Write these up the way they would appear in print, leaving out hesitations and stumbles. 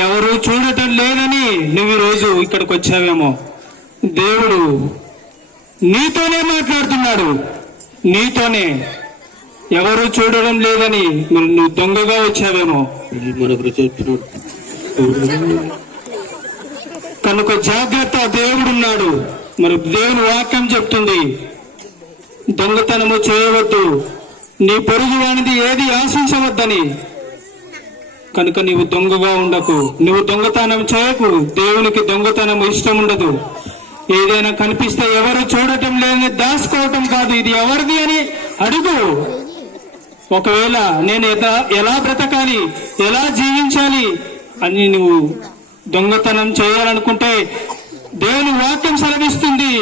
ఎవరు చూడటం లేదని నువ్వు ఈరోజు ఇక్కడికి వచ్చావేమో. దేవుడు నీతోనే మాట్లాడుతున్నాడు, నీతోనే. ఎవరు చూడడం లేదని నువ్వు దొంగగా వచ్చావేమో. కనుక జాగ్రత్త, దేవుడున్నాడు. మరి దేవుని వాక్యం చెప్తుంది, దొంగతనము చేయవద్దు, నీ పొరుగు వానిది ఏది ఆశించవద్దని. కనుక నీవు దొంగగా ఉండకు, నువ్వు దొంగతనం చేయకు. దేవునికి దొంగతనం ఇష్టం ఉండదు. ఏదైనా కనిపిస్తే ఎవరు చూడటం లేదని దాచుకోవటం కాదు, ఇది ఎవరిది అని అడుగు. ఒకవేళ నేను ఎలా బ్రతకాలి, ఎలా జీవించాలి అని నువ్వు దొంగతనం చేయాలనుకుంటే దేవుని వాక్యం సెలవిస్తుంది.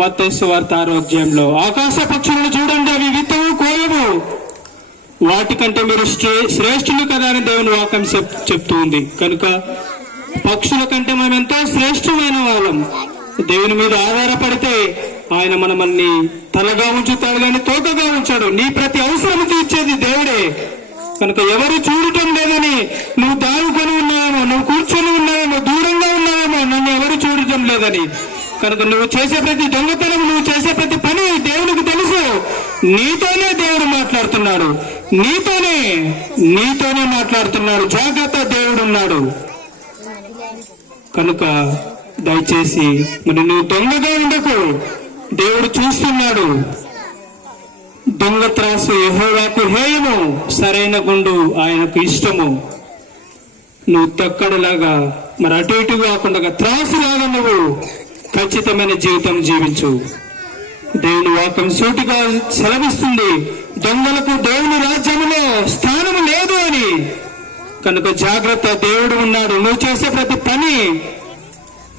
మత్తయి సువార్త 6వ అధ్యాయంలో, ఆకాశ పక్షులను చూడండి, అవి విత్తవు కోయవు, వాటికంటే మీరు శ్రేష్ఠులు కదా అని దేవుని వాక్యం చెప్తూ ఉంది. కనుక పక్షుల కంటే మనం ఎంతో శ్రేష్టమైన వాళ్ళం. దేవుని మీద ఆధారపడితే ఆయన మనల్ని తలగా ఉంచుతాడు కానీ తోకగా ఉంచాడు. నీ ప్రతి అవసరం తీర్చేది దేవుడే. కనుక ఎవరు చూడటం లేదని నువ్వు దాగుకొని ఉన్నావేమో, నువ్వు కూర్చొని ఉన్నావేమో, దూరంగా ఉన్నావేమో, నన్ను ఎవరు చూడటం లేదని. కనుక నువ్వు చేసే ప్రతి దొంగతనం, నువ్వు చేసే ప్రతి పని దేవునికి తెలుసు. నీతోనే దేవుడు మాట్లాడుతున్నాడు, నీతోనే మాట్లాడుతున్నాడు. జాగ్రత్త, దేవుడు ఉన్నాడు. కనుక దయచేసి మరి నువ్వు దొంగగా ఉండకు, దేవుడు చూస్తున్నాడు. దొంగ త్రాసు యెహోవాకు హేయము, సరైన గుండు ఆయనకు ఇష్టము. నువ్వు తక్కడలాగా మరి అటు ఇటు కాకుండా త్రాసులాగా నువ్వు ఖచ్చితమైన జీవితం జీవించు. దేవుని వాక్యం సూటిగా సెలవిస్తుంది, దొంగలకు దేవుని రాజ్యంలో స్థానం లేదు అని. కనుక జాగ్రత్త, దేవుడు ఉన్నాడు. నువ్వు చేసే ప్రతి పని,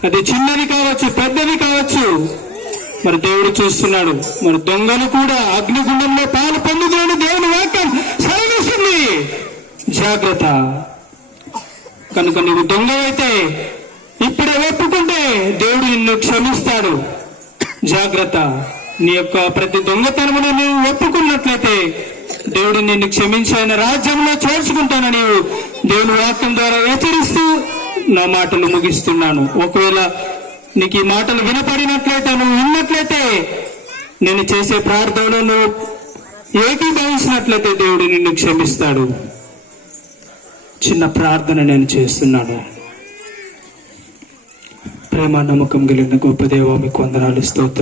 అది చిన్నది కావచ్చు, పెద్దది కావచ్చు, మరి దేవుడు చూస్తున్నాడు. మరి దొంగలు కూడా అగ్నిగుండంలో పాలు పొందుతాడు దేవుని వాక్యం సెలవిస్తుంది. జాగ్రత్త. కనుక నువ్వు దొంగవైతే ఇప్పుడే ఒప్పుకుంటే దేవుడు నిన్ను క్షమిస్తాడు. జాగ్రత్త. నీ యొక్క ప్రతి దొంగతనమును నువ్వు ఒప్పుకున్నట్లయితే దేవుడు నిన్ను క్షమించి ఆయన రాజ్యంలో చేర్చుకుంటానని నీవు దేవుని వాక్యం ద్వారా హెచ్చరిస్తూ నా మాటలు ముగిస్తున్నాను. ఒకవేళ నీకు ఈ మాటలు వినపడినట్లయితే, నువ్వు విన్నట్లయితే, నేను చేసే ప్రార్థనలో నువ్వు ఏకీభవించినట్లయితే దేవుడు నిన్ను క్షమిస్తాడు. చిన్న ప్రార్థన నేను చేస్తున్నాను. ప్రేమ నమ్మకం కలిగిన గొప్ప దేవా, మీకు వందనాలు, స్తోత్రం.